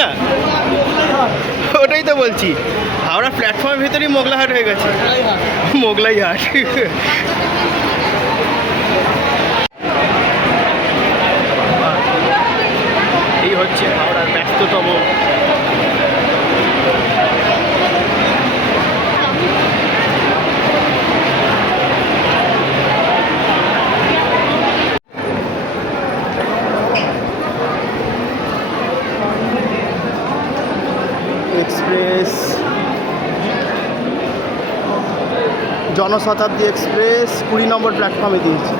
না? ওটাই তো বলছি, হাওড়া প্ল্যাটফর্মের ভেতরেই মোগলাহাট হয়ে গেছে, মোগলাই হাট। এই হচ্ছে হাওড়ার ব্যস্ততম এক্সপ্রেস, জনশতাব্দী এক্সপ্রেস 20 নম্বর প্ল্যাটফর্মে দিয়েছে।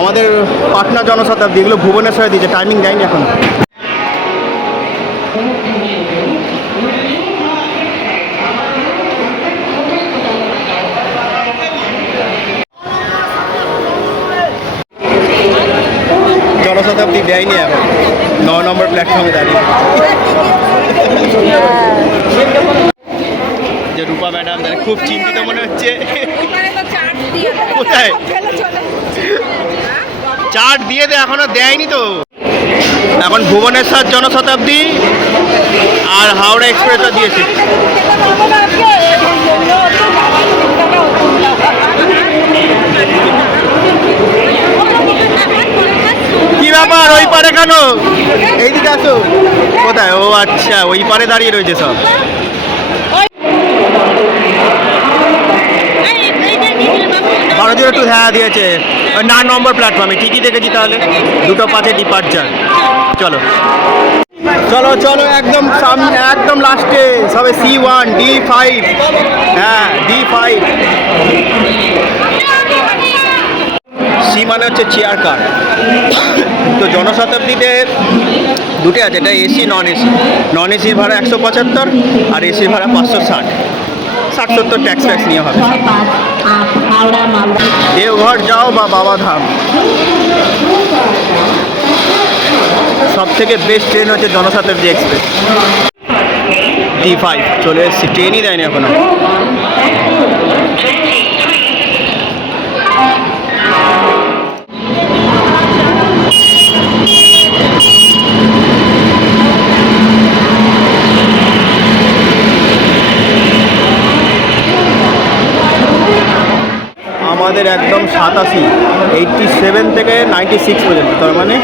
আমাদের পাটনা জনশতাব্দী এগুলো ভুবনেশ্বরে দিয়েছে, টাইমিং দেয়নি এখন। জনশতাব্দী দেয়নি এখন, 9 নম্বর প্ল্যাটফর্মে দাঁড়িয়ে। যে রূপা ম্যাডাম খুব চিন্তিত মনে হচ্ছে। কোথায় চার্ট দিয়ে দে, এখনো দেয়নি তো। এখন ভুবনেশ্বর জনশতাব্দী আর হাওড়া এক্সপ্রেসটা দিয়েছে। কি ব্যাপার, ওই পারে কেন? এইদিকে আসো। কোথায়? ও আচ্ছা, ওই পারে দাঁড়িয়ে রয়েছে সব। ভারতীয় একটু হ্যাঁ দিয়েছে 9 নম্বর প্ল্যাটফর্মে, ঠিকই দেখেছি তাহলে। 2:05 ডিপার্চার। চলো চলো চলো, একদম সামনে, একদম লাস্টে সবে C1 D5। হ্যাঁ D5। সি মানে হচ্ছে চেয়ার কার। তো জনশতাব্দীতে দুটো আছে, এটা এসি নন এসি। নন এসির ভাড়া 175 আর এসির ভাড়া 560। 60-70 ট্যাক্স নিয়ে হবে। দেওঘর যাও বা বাবাধাম, সব থেকে বেস্ট ট্রেন হচ্ছে জনশতাব্দী এক্সপ্রেস D5। চলে এসেছি, ট্রেনই দেয়নি এখনো। আমাদের একদম 87, 87 থেকে 96 পর্যন্ত, তার মানে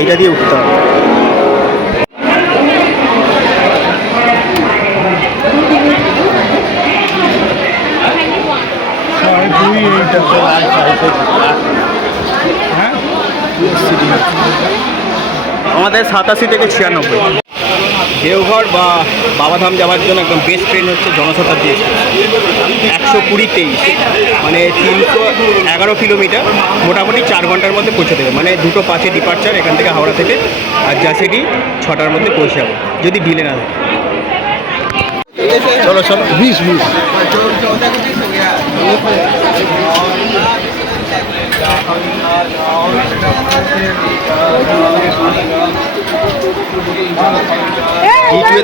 এইটা দিয়ে উঠতে হবে। আমাদের 87 থেকে 96। দেওঘর বা বাবাধাম যাওয়ার জন্য একদম বেস্ট ট্রেন হচ্ছে জনশতাব্দী এক্সপ্রেস। 120-23, মানে 311 কিলোমিটার, মোটামুটি 4 ঘন্টার মধ্যে পৌঁছে দেবে। মানে 2:05 ডিপার্চার এখান থেকে, হাওড়া থেকে। আর জাসিডি 6টার মধ্যে পৌঁছে যাবো যদি ডিলে না থাকে। চলো চলো, 20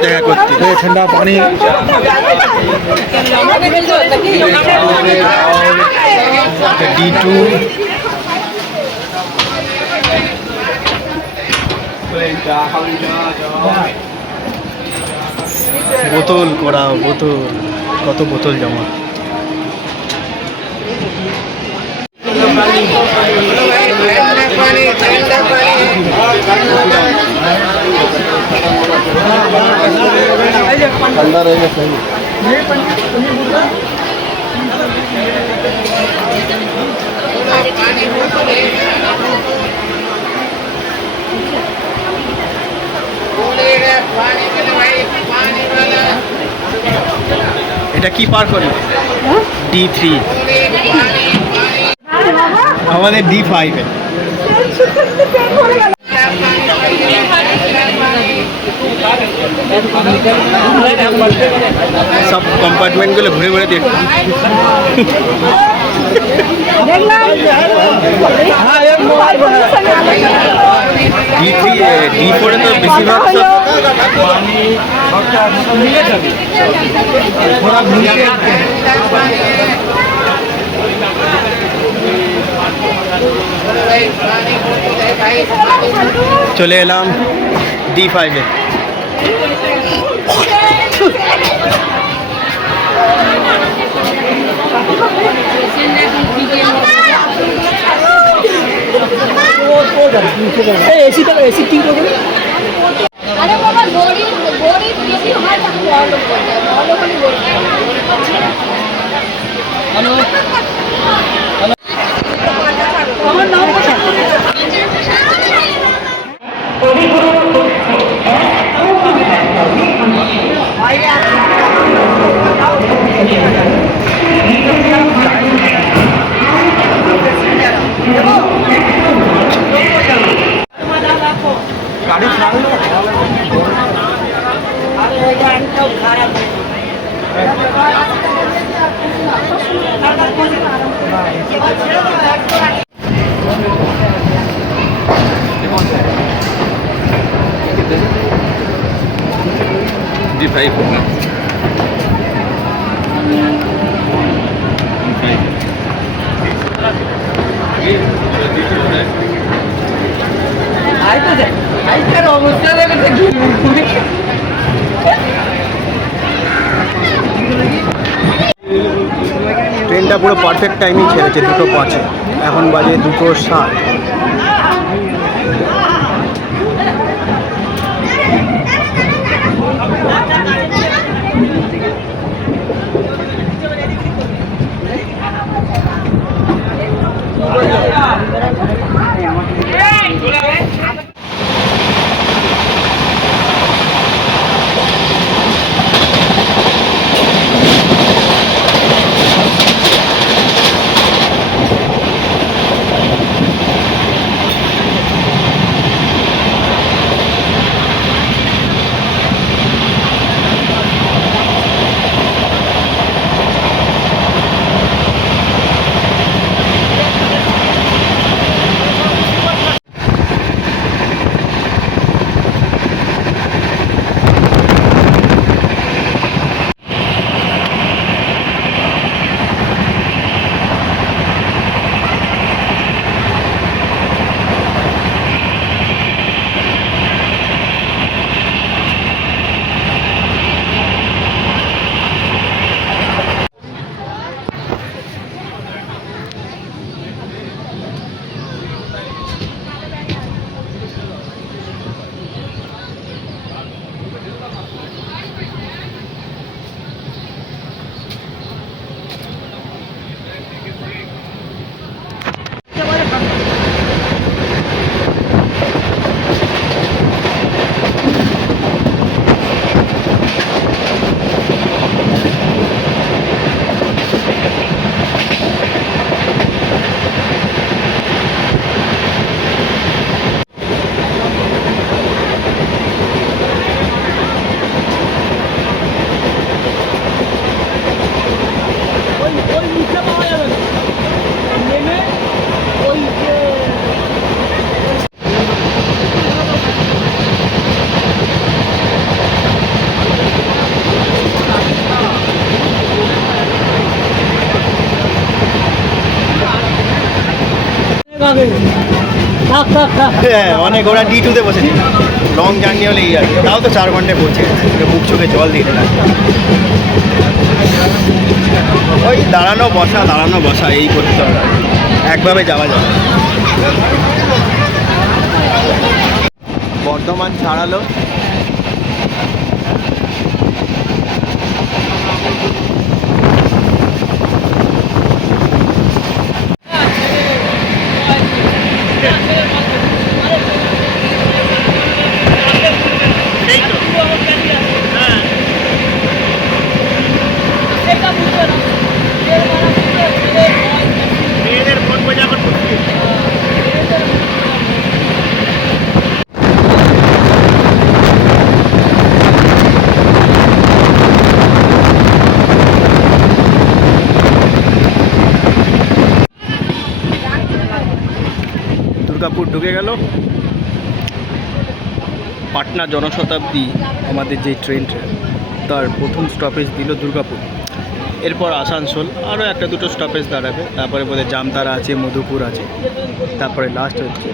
দেখা করতে। ঠান্ডা পানি, D2। বোতল করা, বোতল, কত বোতল জমা। ঠান্ডা রয়ে গেছে। এটা কি পার করি? D3, আমাদের D5 এ। सब कंपार्टमेंट गुलो घुरे घुरे देख D4 तो बेसिरभाग सब চলে এলাম D5-এ। এসি ঠিক করে। আরে বাবা গরিব গরিব যদি হয় তাহলে ভালো করে ভালো করে গরিব। হ্যালো হ্যালো আমার নাম কি? D5 না ট্রেনটা পুরো পারফেক্ট টাইমেই ছেড়েছে, 2:05। এখন বাজে 2:07। হ্যাঁ, অনেক ওরা D2-তে বসেছে। লং জার্নি হলে এই আর কি। তাও তো 4 ঘন্টায় পৌঁছে গেছে। বুক চোখে জল দিতে লাগে। ওই দাঁড়ানো বসা এই করতে হবে, একভাবে যাওয়া যাবে। বর্ধমান ছাড়ালো। দুর্গাপুর ঢুকে গেল। পাটনা জনশতাব্দী আমাদের যে ট্রেনটা, তার প্রথম স্টপেজ দিল দুর্গাপুর। এরপর আসানসোল, আরও একটা দুটো স্টপেজ দাঁড়াবে। তারপরে বোধহয় জামতারা আছে, মধুপুর আছে, তারপরে লাস্ট হচ্ছে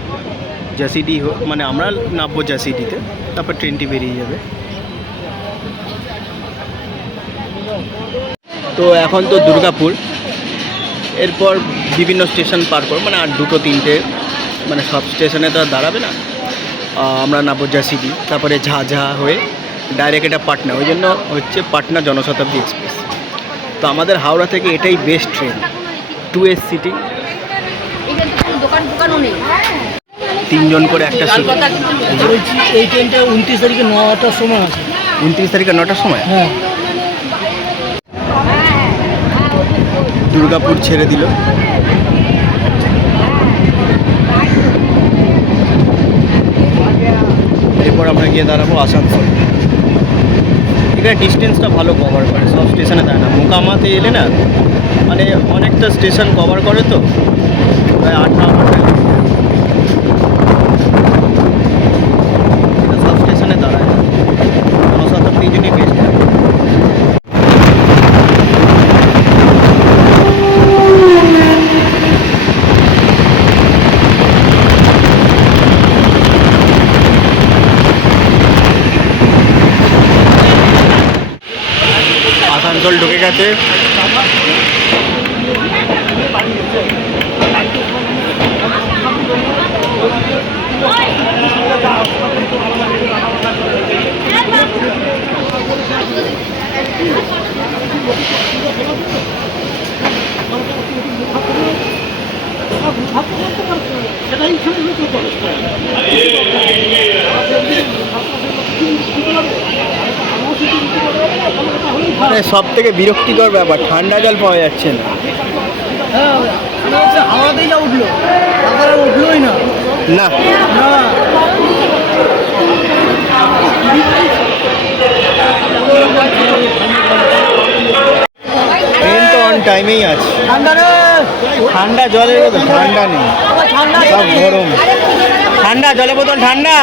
জাসিডি মানে আমরা নামবো জাসিডিতে, তারপর ট্রেনটি বেরিয়ে যাবে। তো এখন তো দুর্গাপুর, এরপর বিভিন্ন স্টেশন পার করব, মানে আর দুটো তিনটে, মানে সব স্টেশনে তো আর দাঁড়াবে না। আমরা নামবো জাসিডি, তারপরে ঝাঝা হয়ে ডাইরেক্ট এটা পাটনা, ওই জন্য হচ্ছে পাটনা জনশতাব্দী এক্সপ্রেস। তো আমাদের হাওড়া থেকে এটাই বেস্ট ট্রেন, 2S সিটি, দোকান দোকানও নেই। 3 জন করে একটা সিট। এই ট্রেনটা 29 তারিখে 9টার সময় আছে। 29 তারিখে 9টার সময় হ্যাঁ, দুর্গাপুর ছেড়ে দিল। এরপর আমরা গিয়ে দাঁড়াবো আসানসোল। এখানে ডিস্টেন্সটা ভালো কভার করে, সব স্টেশনে দেয় না। মোকামাতে এলে না মানে অনেকটা স্টেশন কভার করে, তো প্রায় 8-9 ঘন্টা সব স্টেশনে দাঁড়ায়। জনশতাব্দী জন্যই বেস্ট। আসানসোল ঢুকে গেছে। সব থেকে বিরক্তিকর ব্যাপার, ঠান্ডা জল পাওয়া যাচ্ছে না। হ্যাঁ, হাওড়াতেই যা উঠলো, তাছাড়া উঠলোই না। না, ট্রেন তো অন টাইমেই আছে। ঠান্ডা জলের বোতল, ঠান্ডা নেই, সব গরম। ঠান্ডা জলের বোতল, ঠান্ডা,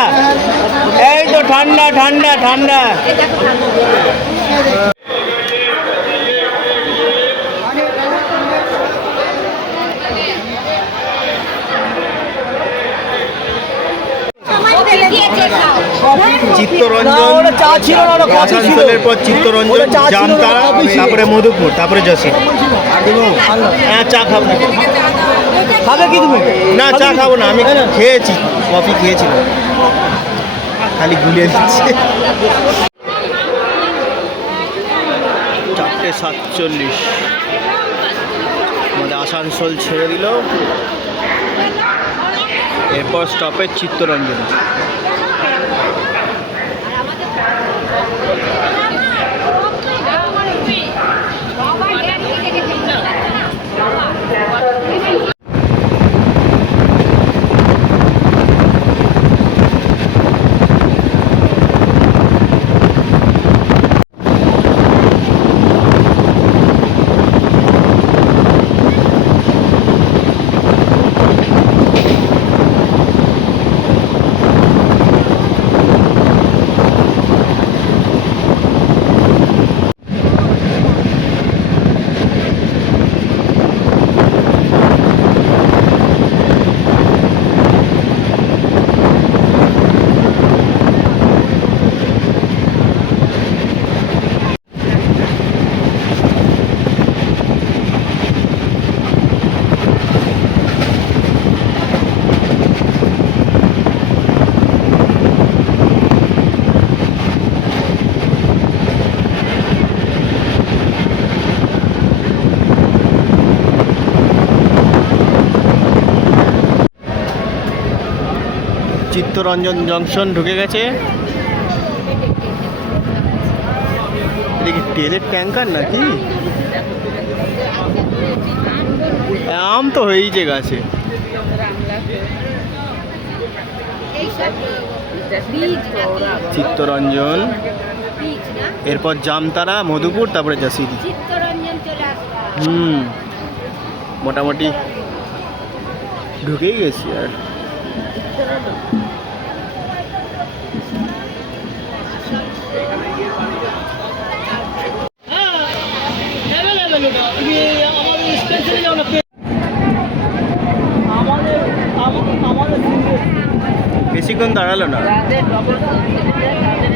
এই তো ঠান্ডা ঠান্ডা ঠান্ডা। চিত্তরঞ্জন, আসানসোলের পর চিত্তরঞ্জন, জামতারা, তারপরে মধুপুর, তারপরে জাসিডি। হ্যাঁ, চা খাবো নাকি? খাবে কি তুমি? না, চা খাবো না, আমি খেয়েছি, কফি খেয়েছিলাম, খালি গুলিয়ে দিচ্ছে। 4:47 আমাদের আসানসোল ছেড়ে দিল। এরপর স্টপেজ চিত্তরঞ্জন। চিত্তরঞ্জন জংশন ঢুকে গেছে। এদিকে তেলের ট্যাঙ্কার নাকি? আম তো হয়েইছে গাছে। চিত্তরঞ্জন, এরপর জামতারা, মধুপুর, তারপরে জাসিডি। মোটামুটি ঢুকেই গেছি আর। আমাদের বেশিক্ষণ দাঁড়ালো না,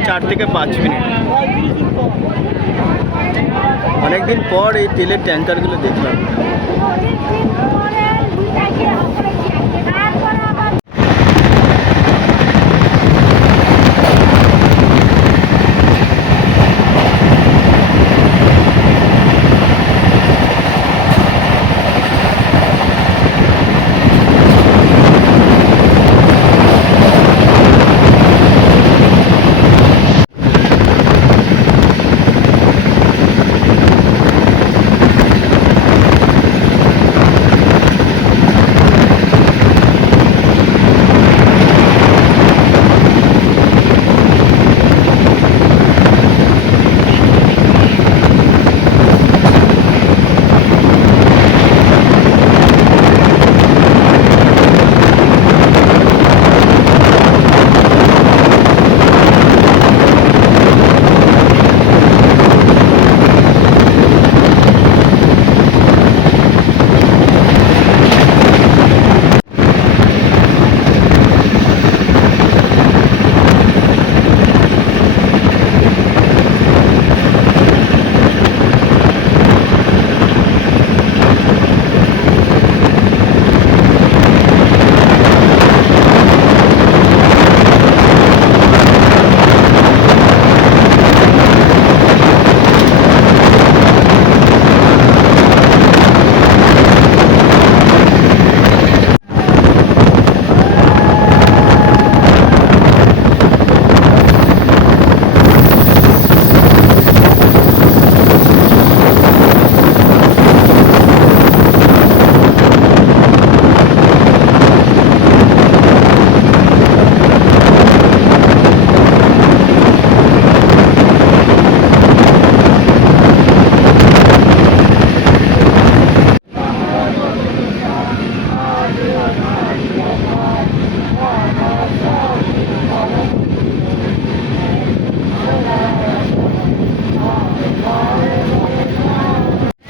4 থেকে 5 মিনিট। অনেকদিন পর এই তেলের ট্যাঙ্কারগুলো দেখলাম।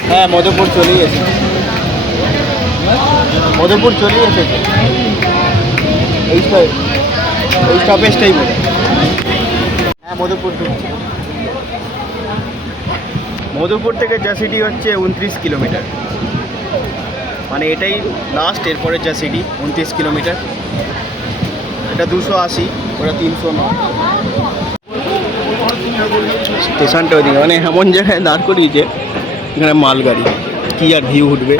হ্যাঁ, মধুপুর চলেই এসেছে। মধুপুর চলেই এসেছে। এই স্টপেজটাই বলে। হ্যাঁ, মধুপুর ঢুকছে। মধুপুর থেকে জাসিডি হচ্ছে 29 কিলোমিটার, মানে এটাই লাস্ট। এরপরে জাসিডি 29 কিলোমিটার, এটা 280, ওটা 309। স্টেশনটা ওইদিকে, মানে এমন জায়গায় দাঁড় করিয়েছে এখানে মালগাড়ি, কি আর ভিউ উঠবে।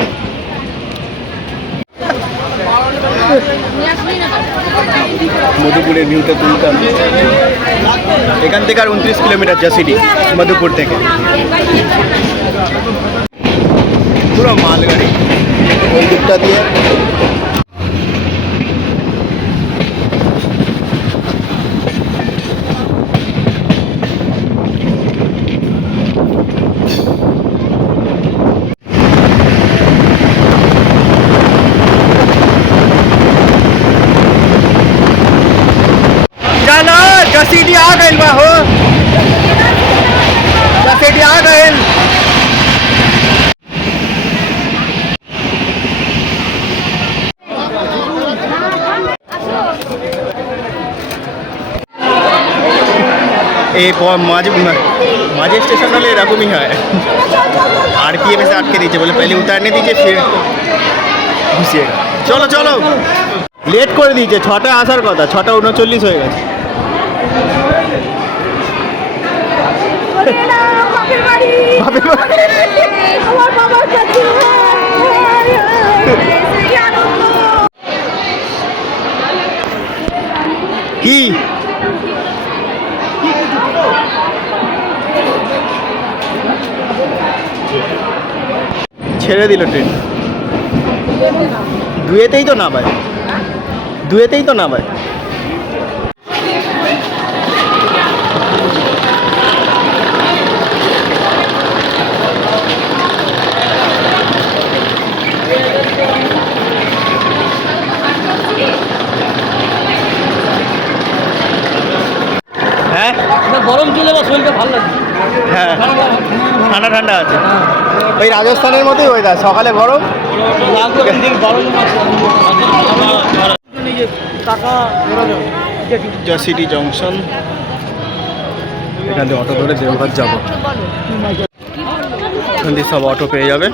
মধুপুরের ভিউটা তুলতাম। এখান থেকে আর 29 কিলোমিটার জাসিডি, মধুপুর থেকে। পুরো মালগাড়ি ওই দিকটা দিয়ে। जसीडी आ गइल बा हो, जसीडी आ गइल। এই মাঝে স্টেশন হলে এরকমই হয়। RPM से আটকে দিয়েছে, বলে पहले उतारने दीजिए फिर घुसिएगा। চলো চলো, লেট করে দিয়েছে। 6টায় আসার কথা, 6টা 39 হয়ে গেছে। কি ছেড়ে দিল ট্রেন। দুয়েতেই তো নামায়, দুয়েতেই তো নামায়। হ্যাঁ, গরম চলে বা শরীরটা ভালো লাগছে। হ্যাঁ, ঠান্ডা ঠান্ডা আছে। ওই রাজস্থানের মতোই ওয়েদার, সকালে গরম, গরম টাকা বেরোবে। সিটি জংশন, এখান থেকে অটো ধরে দেওঘর যাবো। এখান থেকে সব অটো পেয়ে যাবে।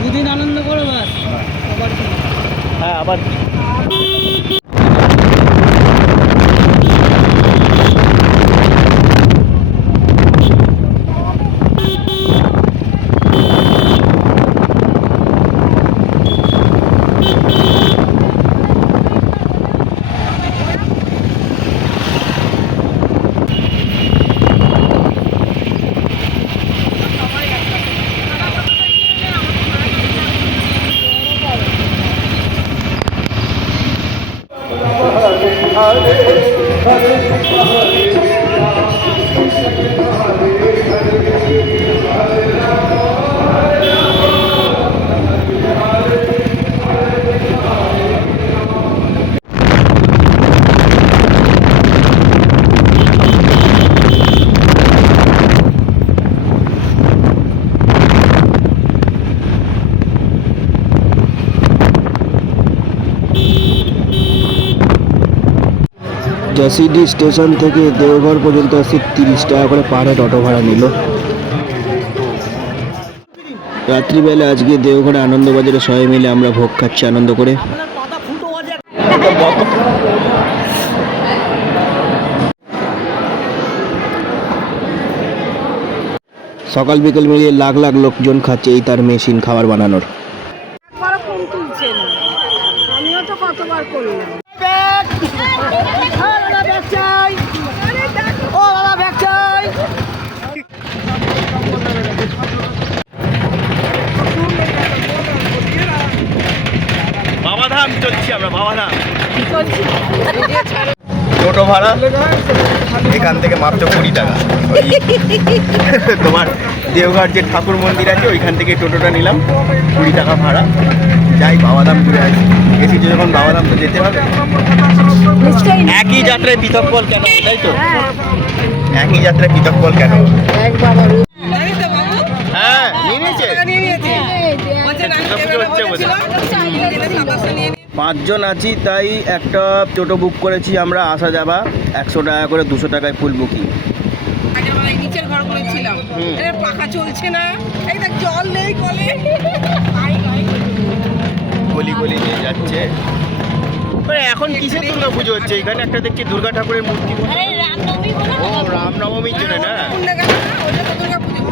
দুদিন আনন্দ করো বাস। হ্যাঁ আবার জেসিডি স্টেশন থেকে দেওঘর পর্যন্ত আসতে 30 টাকা করে পার হেড অটো ভাড়া নিল। রাত্রিবেলা আজকে দেওঘরে আনন্দবাজারে সবাই মিলে আমরা ভোগ খাচ্ছি আনন্দ করে। আপনার পাতা ফুটো বাজে। সকাল বিকেল মিলিয়ে লাখ লাখ লোকজন খাচ্ছে এই তার মেশিন খাবার বানানোর। একবারও ফোন তুলছে না, আমিও তো কতবার করলাম। বাবাধাম চলছি আমরা, বাবাধাম টোটো ভাড়া এখান থেকে মাত্র 20 টাকা। তোমার দেওঘর যে ঠাকুর মন্দির আছে ওইখান থেকে টোটোটা নিলাম, 20 টাকা ভাড়া। যাই বাবাধাম ঘুরে আসি, এসেছি যখন বাবাধাম তো যেতে হবে। একই যাত্রায় পৃথক ফল কেন, তাই তো? একই যাত্রায় পৃথক ফল কেন? হ্যাঁ নিয়েছে। হচ্ছে বোধ হয়। 5 জন আছি, তাই একটা টোটো বুক করেছি আমরা, আসা যাবা 100 টাকা করে, 200 টাকায় ফুল বুকিং। নিচের ঘরগুলো ছিলাম, পাখা চলছে না, এই দেখ জল নেই কলে। গলি গলি নিয়ে যাচ্ছে। এখন কিসের দুর্গা পুজো হচ্ছে? এখানে একটা দেখছি দুর্গা ঠাকুরের মূর্তি। ও রামনবমীর জন্য না? দুর্গা পুজো।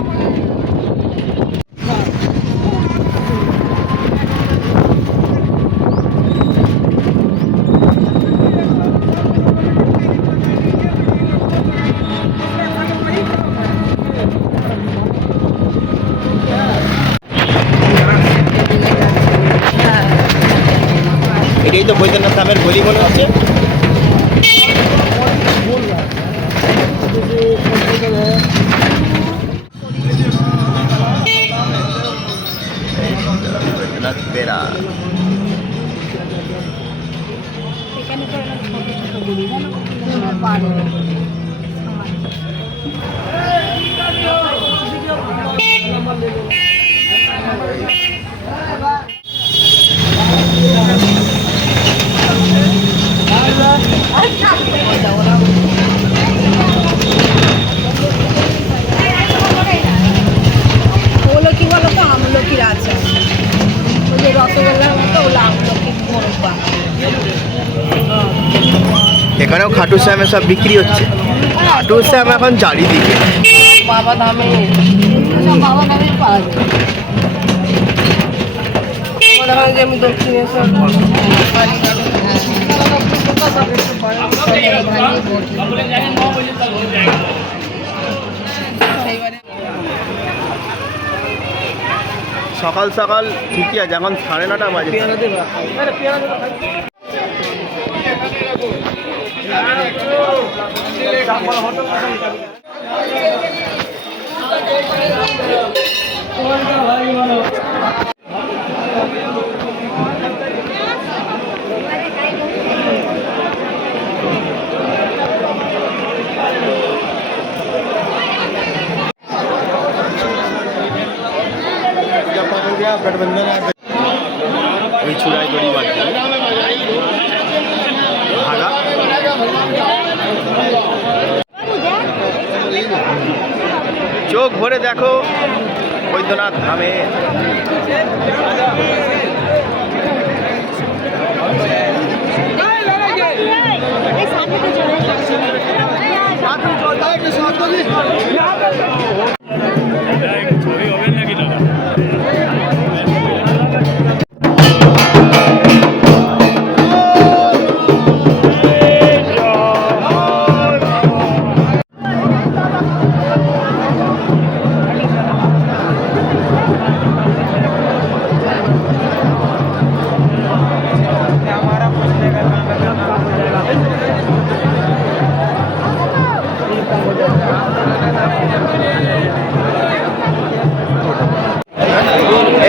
এটাই তো বৈদ্যনাথ ধামের গলি মনে হচ্ছে। এখানে তো ছোট ছোট গুড়ি জানো, পার ওগুলো কি বলো তো, আমলকির আছে, ওই যে রসগোল্লার মতো, ওগুলো আমলকির মোরব্বা। এখানেও খাটু শ্যামে সব বিক্রি হচ্ছে। খাটু শ্যাম এখন চারিদিকে। বাবা ধামে সব বাবা নামে পাওয়া যায়। বাবা ধামে যে আমি দক্ষিণেশ্বর সকাল সকাল ঠিকই আছে, এখন 9:30 বাজে। ওই চূড়ায় দড়ি বাঁধবে ধাগা। চোখ ভরে দেখো বৈদ্যনাথ ধামে।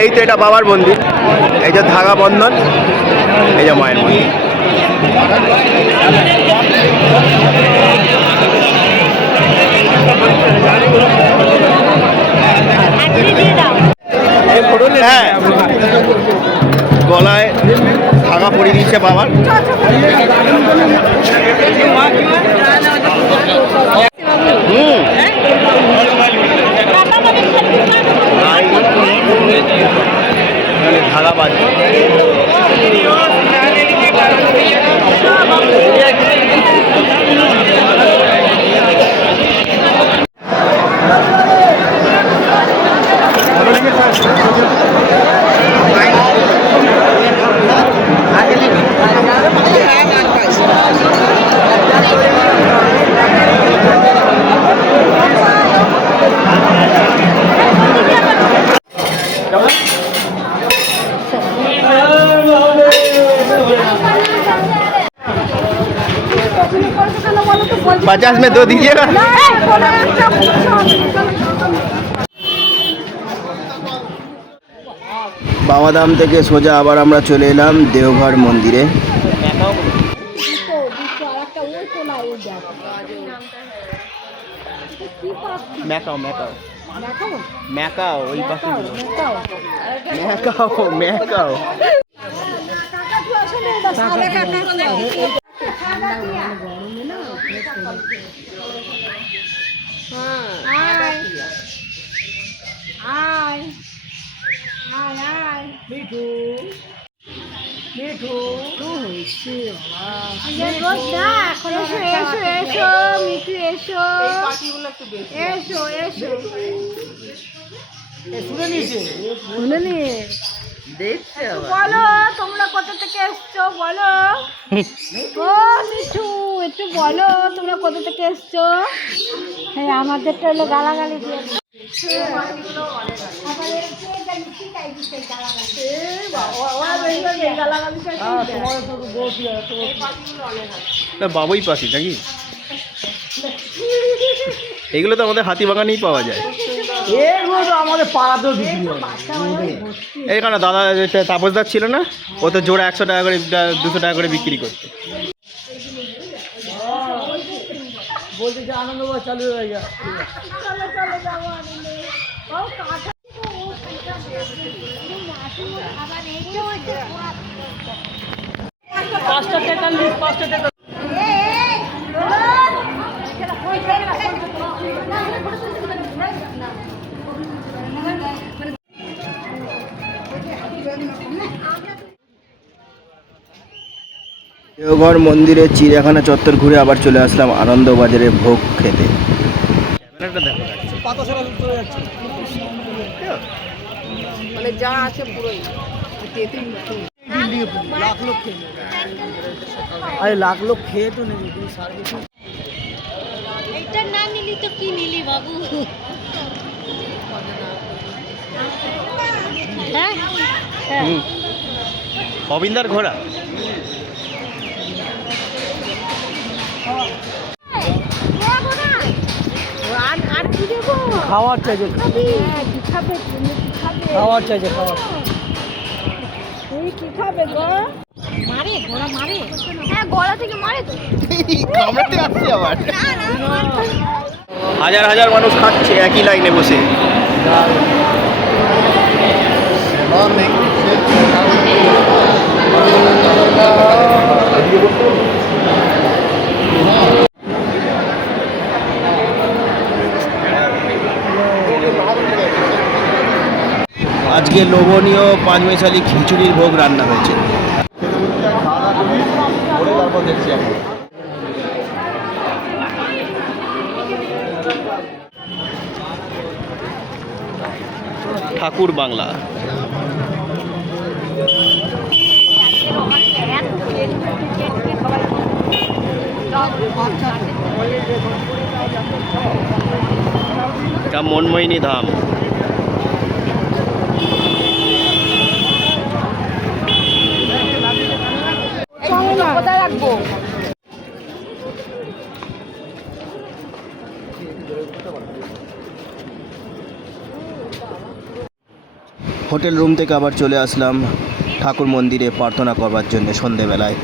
এই তো এটা বাবার মন্দির, এই যে ধাগা বন্ধন, এই যে মায়ের মন্দির। হ্যাঁ, গলায় ধাগা পরিয়ে দিচ্ছে বাবার। ধাগা বাজে। पचास में दो दीजिएगा। বাবাধাম থেকে সোজা আবার আমরা চলে এলাম দেওঘর মন্দিরে। ম্যাকাও ম্যাকাও ম্যাকাও ওই পাখিগুলো ম্যাকাও ম্যাকাও। বলো তোমরা কোথা থেকে এসছো, বলো ও মিঠু একটু বলো তোমরা কোথা থেকে এসছো। হ্যাঁ আমাদেরটা হলো গালাগালি বাবুই পাখি নাকি? এগুলো তো আমাদের হাতিবাগানেই পাওয়া যায়। এগুলো তো আমাদের পাড়াতেও বিক্রি হয়। এখানে দাদা তাপসদার ছিল না, ও তো জোড়া 100 টাকা করে 200 টাকা করে বিক্রি করছে। বলতে যে আনন্দ চালু হয়ে যায়। পাঁচটা টাকা লিস্ট, 5টা টাকা। দেওঘর মন্দিরে চিড়িয়াখানা চত্বর ঘুরে আবার চলে আসলাম আনন্দবাজারে ভোগ খেতে। মানে যা আছে পুরোই লাখ লোক খেয়ে, আরে লাখ লোক খেয়ে তো নেই সার্ভিস। এইটা না নিলি তো কি নিলি বাবু? হ্যাঁ অবিন্দার ঘোড়া। আর কি দেবো? খাওয়ার চাইছে, খাওয়ার চাইছে, খাওয়ার। কি খাবে গো? মারে ঘোড়া মারে? হ্যাঁ গলা থেকে মারে তো। কামড়াতে আসছে আবার। হাজার হাজার মানুষ খাচ্ছে একই লাইনে বসে। আজকে লোভনীয় পাঁচমেশালি খিচুড়ির ভোগ রান্না হয়েছে। ঠাকুর বাংলা। এটা মনমোহিনী ধাম। কোথায় রাখবো? হোটেল রুম থেকে আবার চলে আসলাম ঠাকুর মন্দিরে প্রার্থনা করবার জন্য সন্ধেবেলায়।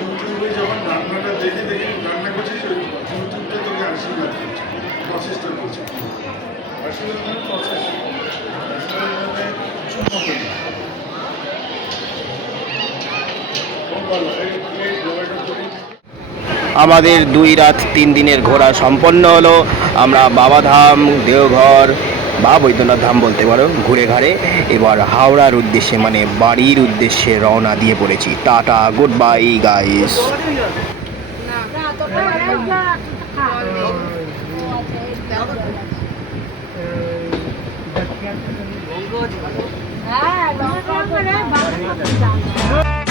ইউটিউবে যখন রান্নাটা দেখে দেখে রান্না করছিস ওই ইউটিউবটা তোকে আশীর্বাদ করছে, প্রসেসটা করছে। আশীর্বাদ মানে প্রসেস, আশীর্বাদ মানে চুম্বন করি। খুব ভালো, এই ব্লগারটা করি। আমাদের 2 রাত 3 দিনের ঘোরা সম্পন্ন হলো। আমরা বাবাধাম, দেওঘর বা বৈদ্যনাথ ধাম বলতে পারো ঘুরে ঘাড়ে এবার হাওড়ার উদ্দেশ্যে মানে বাড়ির উদ্দেশ্যে রওনা দিয়ে পড়েছি। Tata, good bye guys. হ্যাঁ